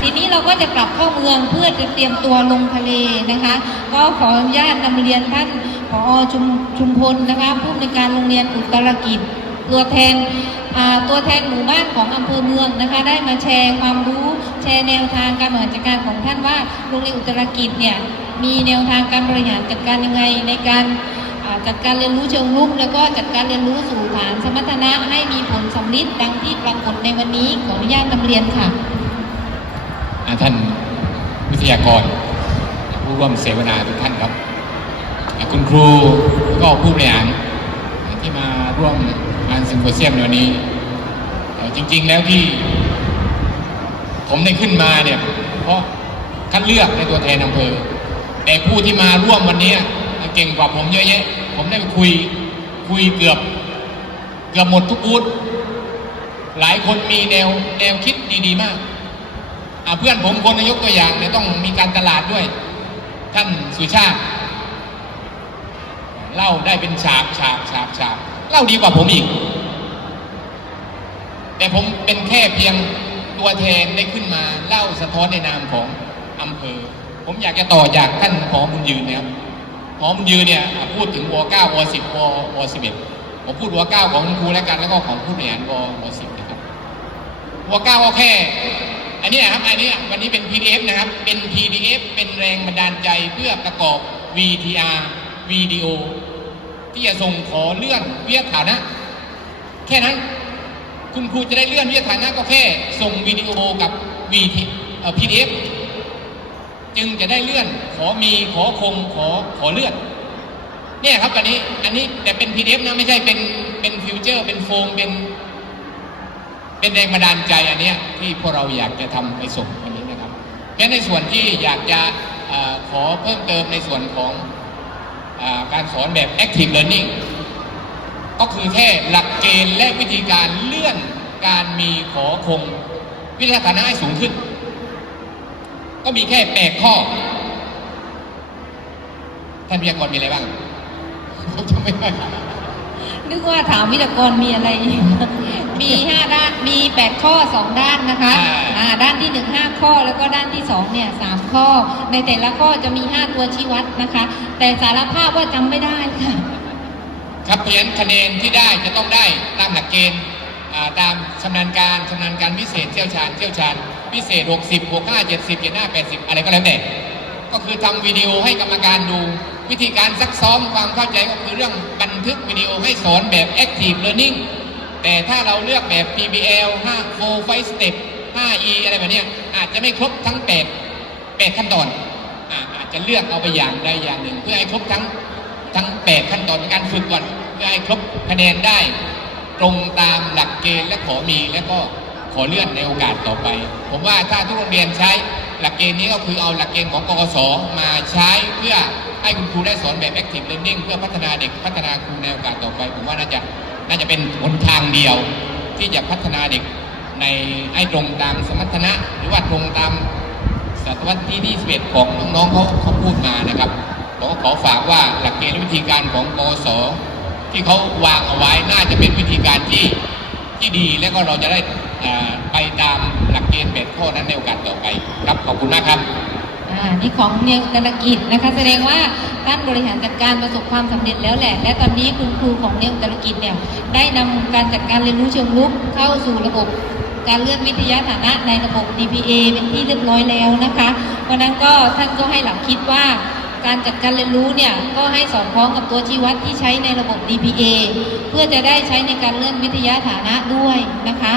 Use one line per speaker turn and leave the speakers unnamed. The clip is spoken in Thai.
ทีนี้เราก็จะกลับเข้าเมืองเพื่อจะเตรียมตัวลงทะเลนะคะ ก็ขออนุญาตนำเรียนท่านผอชุมชุมพลนะคะผู้อำนวยการโรงเรียนอุตรกิจตัวแทนตัวแทนหมู่บ้านของอำเภอเมืองนะคะ ได้มาแชร์ความรู้แชร์แนวทางการบริหารจัดการของท่านว่าโรงเรียนอุตรกิจเนี่ยมีแนวทางการบริหารจัดการยังไงในการ จัดการเรียนรู้เชิงรุก แล้วก็จัดการเรียนรู้สู่ฐานสมรรถนะให้มีผลสำลิดดังที่ปรากฏในวันนี้ขออนุญาตนำเรียนค่ะ
อ่าท่านวิทยากร ผู้ร่วมเสวนาทุกท่านครับอ่าคุณครูแล้วก็ผู้บริหารที่มาร่วมงานซิมโพเซียมในวันนี้เอ่อจริงๆแล้วที่ ผมได้ขึ้นมาเนี่ย เพราะคัดเลือกในตัวแทนอำเภอแต่ผู้ที่มาร่วมวันนี้ เก่งกว่าผมเยอะแยะ ผมได้ไปคุยคุยเกือบ เกือบหมดทุกบูธหลายคนมีแนวแนวคิดดีๆมากเพื่อนผมคนนายกตัวอย่างเนี่ยต้องมีการตลาดด้วย ท่านสุชาติเล่าได้เป็นฉากฉากฉากฉากเล่าดีกว่าผมอีก แต่ผมเป็นแค่เพียงตัวแทนได้ขึ้นมาเล่าสะท้อนในนามของอำเภอ ผมอยากจะต่อจากท่านผอบุญยืนนะครับ ผอบุญยืนเนี่ยพูดถึงว9ว10วอว11ผมพูดว9ของคุณครูแล้วกันแล้วก็ของผู้บริหารวว10นะครับหัวก้าวก็แค่อันนี้ครับอันนี้วันนี้เป็น PDF นะครับ เป็น PDF เป็นแรงบันดาลใจเพื่อประกอบ VTR วิดีโอ ที่จะส่งขอเลื่อนเวิทยฐานะ แค่นั้น คุณครูจะได้เลื่อนเวิทยฐานะก็แค่ส่งวิดีโอกับ VT เอ่อ PDF จึงจะได้เลื่อน ขอมีขอคงขอขอเลื่อน เนี่ยครับอันนี้ อันนี้แต่เป็น PDF นะไม่ใช่เป็นเป็นฟิวเจอร์ เป็นโฟมเป็น เป็นแรงบันดาลใจอันเนี้ยที่พวกเราอยากจะทำไปส่งวันนี้นะครับแค่ในส่วนที่อยากจะอขอเพิ่มเติมในส่วนของอการสอนแบบ active learning ก็คือแค่หลักเกณฑ์และวิธีการเลื่อนการมีขอคงวิทยาฐานะให้สูงขึ้น ก็มีแค่แปดข้อ ท่านวิทยากรมีอะไรบ้างผมจำไม่ได้
นึกว่าถามวิทยากรมีอะไร มีห้าด้าน มีแปดข้อสองด้านนะคะ
อ่า
อ่าด้านที่หนึ่งห้าข้อแล้วก็ด้านที่สองเนี่ยสามข้อ ในแต่ละข้อจะมีห้าตัวชี้วัดนะคะ แต่สารภาพว่าจำไม่ได้ค่ะ
ครับเพราะฉะนั้นคะแนนที่ได้จะต้องได้ตามหลักเกณฑ์อ่าตามชำนาญการชำนาญการพิเศษเชี่ยวชาญเชี่ยวชาญพิเศษ 60 65 70 75 80 อะไรก็แล้วแต่ก็คือทำวิดีโอให้กรรมการดู วิธีการซักซ้อมความเข้าใจก็คือเรื่องบันทึกวิดีโอให้สอนแบบ active learning แต่ถ้าเราเลือกแบบ PBL 5 4 5 step 5E อะไรแบบนี้อาจจะไม่ครบทั้ง 8 8 ขั้นตอนอาอาจจะเลือกเอาไปอย่างใดอย่างหนึ่ง เพื่อให้ครบทั้งทั้ง 8 ขั้นตอนในการฝึกก่อน เพื่อให้ครบคะแนนได้ ตรงตามหลักเกณฑ์และขอมีและก็ ขอเลื่อนในโอกาสต่อไป ผมว่าถ้าทุกโรงเรียนใช้หลักเกณฑ์นี้ก็คือเอาหลักเกณฑ์ของกกศมาใช้เพื่อให้คุณครูได้สอนแบบ active learning เพื่อพัฒนาเด็กพัฒนาครูในโอกาสต่อไป ผมว่าน่าจะน่าจะเป็นหนทางเดียว ที่จะพัฒนาเด็กในให้ตรงตามสมรรถนะ หรือว่าตรงตามศตวรรษที่ 21 ของน้องๆเขาเขาพูดมานะครับผมก็ขอฝากว่าหลักเกณฑ์และวิธีการของกสที่เขาวางเอาไว้น่าจะเป็นวิธีการที่ที่ดีและก็เราจะได้ ไปตามหลักเกณฑ์แปดข้อนั้นในโอกาสต่อไป ครับขอบคุณมากครับ
อ่านี่ของเนียงธนกิจนะคะ แสดงว่าท่านบริหารจัดการประสบความสำเร็จแล้วแหละ และตอนนี้คุณครูของเนียงธนกิจเนี่ยได้นำการจัดการเรียนรู้เชิงรุกเข้าสู่ระบบการเลื่อนวิทยาฐานะในระบบ DPA เป็นที่เรียบร้อยแล้วนะคะเพราะฉะนั้นก็ท่านก็ให้หลักคิดว่าการจัดการเรียนรู้เนี่ยก็ให้สอดคล้องกับตัวชี้วัดที่ใช้ในระบบ DPA เพื่อจะได้ใช้ในการเลื่อนวิทยาฐานะด้วยนะคะ